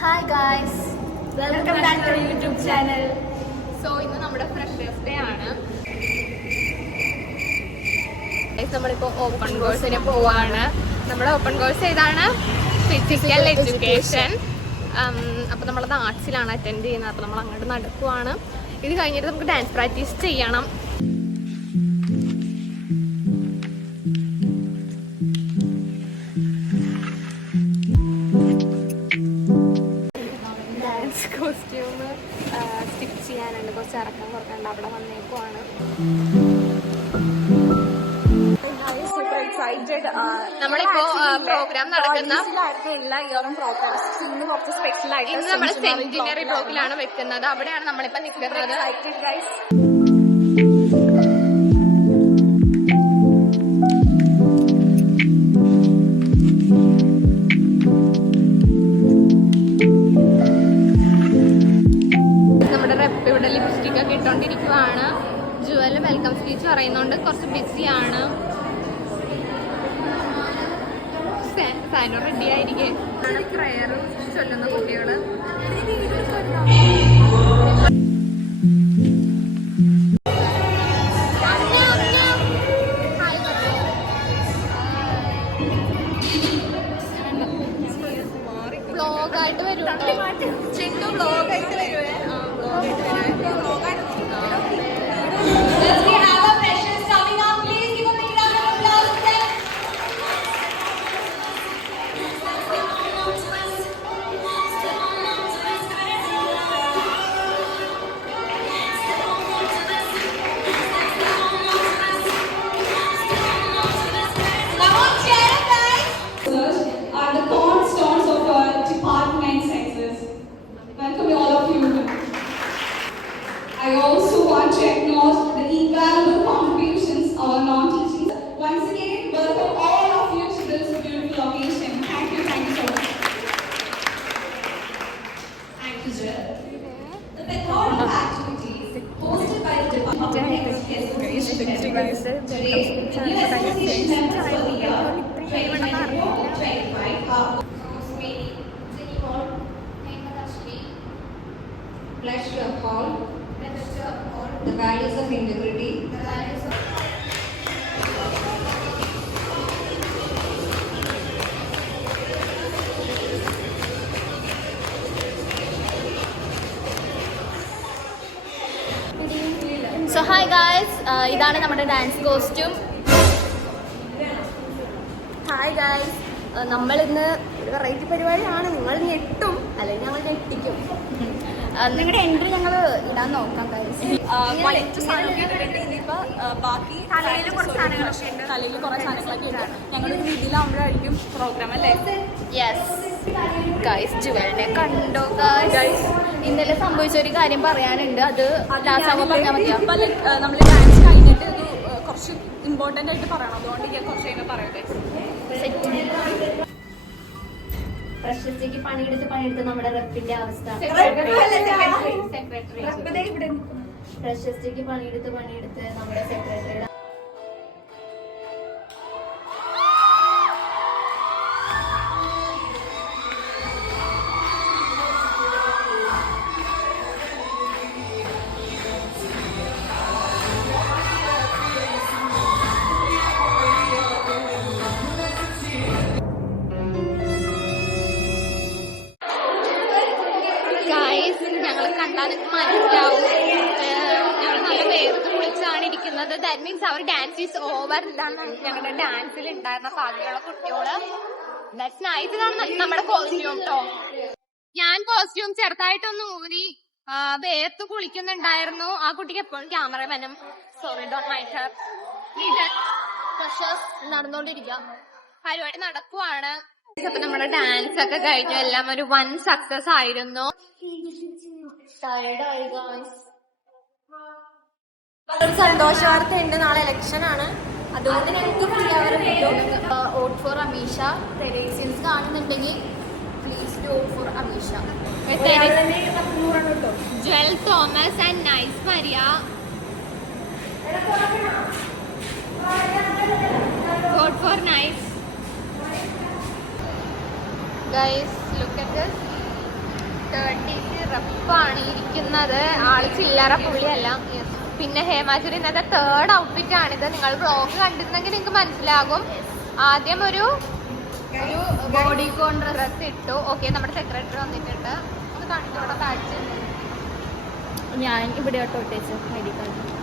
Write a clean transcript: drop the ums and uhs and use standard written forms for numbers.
Hi guys, welcome back to YouTube channel. So ഇന്ന് നമ്മുടെ freshers day ആണ്. നമ്മളിപ്പോൾ ഓപ്പൺ കോഴ്സിന് പോവാണ്. നമ്മുടെ ഓപ്പൺ കോഴ്സ് ഏതാണ്? Physical education. അപ്പോൾ നമ്മളത് ആർട്സിലാണ് അറ്റൻഡ് ചെയ്യുന്നത്. അപ്പോൾ നമ്മൾ അങ്ങോട്ട് നടക്കുവാണ്. ഇത് കഴിഞ്ഞിട്ട് നമുക്ക് ഡാൻസ് പ്രാക്ടീസ് ചെയ്യണം. ഡാൻസ് കോസ്റ്റ്യൂം സ്റ്റിച്ച് ചെയ്യാനുണ്ട്, കുറച്ച് ഇറക്കം കുറക്കുന്നുണ്ട്. അവിടെ വന്നേക്കുവാണ്. നമ്മളിപ്പോ പ്രോഗ്രാം നടക്കുന്ന ഇന്ന് നമ്മൾ സെന്റിനറി ബ്ലോക്കിലാണ് വെക്കുന്നത്. അവിടെയാണ് നമ്മളിപ്പോ നിൽക്കുന്നത്. നമ്മുടെ റെപ്പ് ഇവിടെ ലിപ്സ്റ്റിക് ഒക്കെ ഇട്ടോണ്ടിരിക്കുവാണ്. ജുവൽ വെൽക്കം സ്പീച്ച് പറയുന്നോണ്ട് കുറച്ച് ബിസിയാണ്. സാനോ റെഡി ആയിരിക്കേ. പ്രയർ ചൊല്ലുന്ന കുട്ടികള്. വ്ളോഗായിട്ട് വരുമോ? ചെണ്ടു വ്ളോഗായിട്ട് വരുവേ. I also want to acknowledge the invaluable contributions our non-teachers. Once again, welcome all of you to this beautiful occasion. Thank you so much. Thank you, Jill. The method of activities hosted by the Department of Education today's new association members for the year 2024-25 are pledge to uphold the values of integrity, so hi guys, ഇതാണ് നമ്മുടെ dance costume. Hi guys, നമ്മളിന്ന് ഒരു variety പരിപാടിയാണ്. നിങ്ങൾ ഞെട്ടും, അല്ലെങ്കിൽ ഞങ്ങൾ ഞെട്ടിക്കും. നിങ്ങളുടെ എൻട്രി ഞങ്ങൾ ഇടാൻ നോക്കാം ഗായ്സ്. ബാക്കി തലയിൽ കുറച്ച് സാധനങ്ങളൊക്കെ ഉണ്ട്. തലയിൽ കുറേ സാധനങ്ങളൊക്കെ ഉണ്ട്. ഞങ്ങളൊരു വീട്ടിലാവുമ്പോഴായിരിക്കും പ്രോഗ്രാം അല്ലേ? യെസ് ഗായ്സ്, ജുവലിനെ കണ്ടോ ഗായ്സ്? ഇന്നലെ സംഭവിച്ച ഒരു കാര്യം പറയാനുണ്ട്. അത് നമ്മൾ ഡാൻസ് കഴിഞ്ഞിട്ട് ഇത് കുറച്ച് ഇമ്പോർട്ടൻ്റ് ആയിട്ട് പറയണം. അതുകൊണ്ട് ഞാൻ കുറച്ച് കഴിഞ്ഞാൽ പറയട്ടെ. പ്രശസ്തിക്ക് പണിയെടുത്ത് നമ്മുടെ റെപ്പിന്റെ അവസ്ഥ. പ്രശസ്തിക്ക് പണിയെടുത്ത് നമ്മുടെ സെക്രട്ടറിയുടെ ഞങ്ങൾ കണ്ടാൽ മനസ്സിലാവും. ഞങ്ങൾ നല്ല വേർത്ത് കുളിച്ചാണ് ഇരിക്കുന്നത്. That means our dance is over ഇല്ലാന്ന് ഞങ്ങളുടെ ഡാൻസിൽ ഉണ്ടായിരുന്ന ബാക്കിയുള്ള കുട്ടികള്. That's nice. ഇതാണ് നമ്മുടെ കോസ്റ്റ്യൂം കേട്ടോ. ഞാൻ കോസ്റ്റ്യൂം ചെറുതായിട്ടൊന്ന് ഊരി വേർത്ത് കുളിക്കുന്നുണ്ടായിരുന്നു. ആ കുട്ടിക്ക് എപ്പോഴും ക്യാമറമാനും സോറി ഡോണ്ട് മൈൻഡ് ഹർ. നടന്നുകൊണ്ടിരിക്കാം, പരിപാടി നടക്കുവാണ്. അപ്പൊ നമ്മുടെ ഡാൻസ് ഒക്കെ കഴിഞ്ഞു. എല്ലാം ഒരു വൺ സക്സസ് ആയിരുന്നു. ഒരു സന്തോഷ വാർത്ത ഉണ്ട്. നാളെ ഇലക്ഷൻ ആണ്. അതുകൊണ്ട് ഞങ്ങൾക്ക് വോട്ട് ഫോർ അമീഷ. തെരേസിയൻസ് കാണുന്നുണ്ടെങ്കിൽ please vote four Ameesha. Jal Thomas and nice Maria. Vote for nice. Guys look at this. 30 റപ്പാണ് ഇരിക്കുന്നത്. ആള് ചില്ലറ പുള്ളിയല്ല. പിന്നെ ഹേമാചുരി ഇന്നത്തെ 3rd ഔട്ട്ഫിറ്റ് ആണിത്. നിങ്ങൾ വ്ളോഗ് കണ്ടിരുന്നെങ്കിൽ നിങ്ങൾക്ക് മനസ്സിലാകും. ആദ്യം ഒരു ബോഡി കോൺ ഡ്രസ് ഇട്ടു. ഓക്കെ, നമ്മുടെ സെക്രട്ടറി വന്നിട്ടുണ്ട്. അത് കണ്ടോടെ ബാഡ്ജ് ഞാൻ ഇവിടെ ഇട്ടേച്ച് ഐ ഡി കാർഡ്.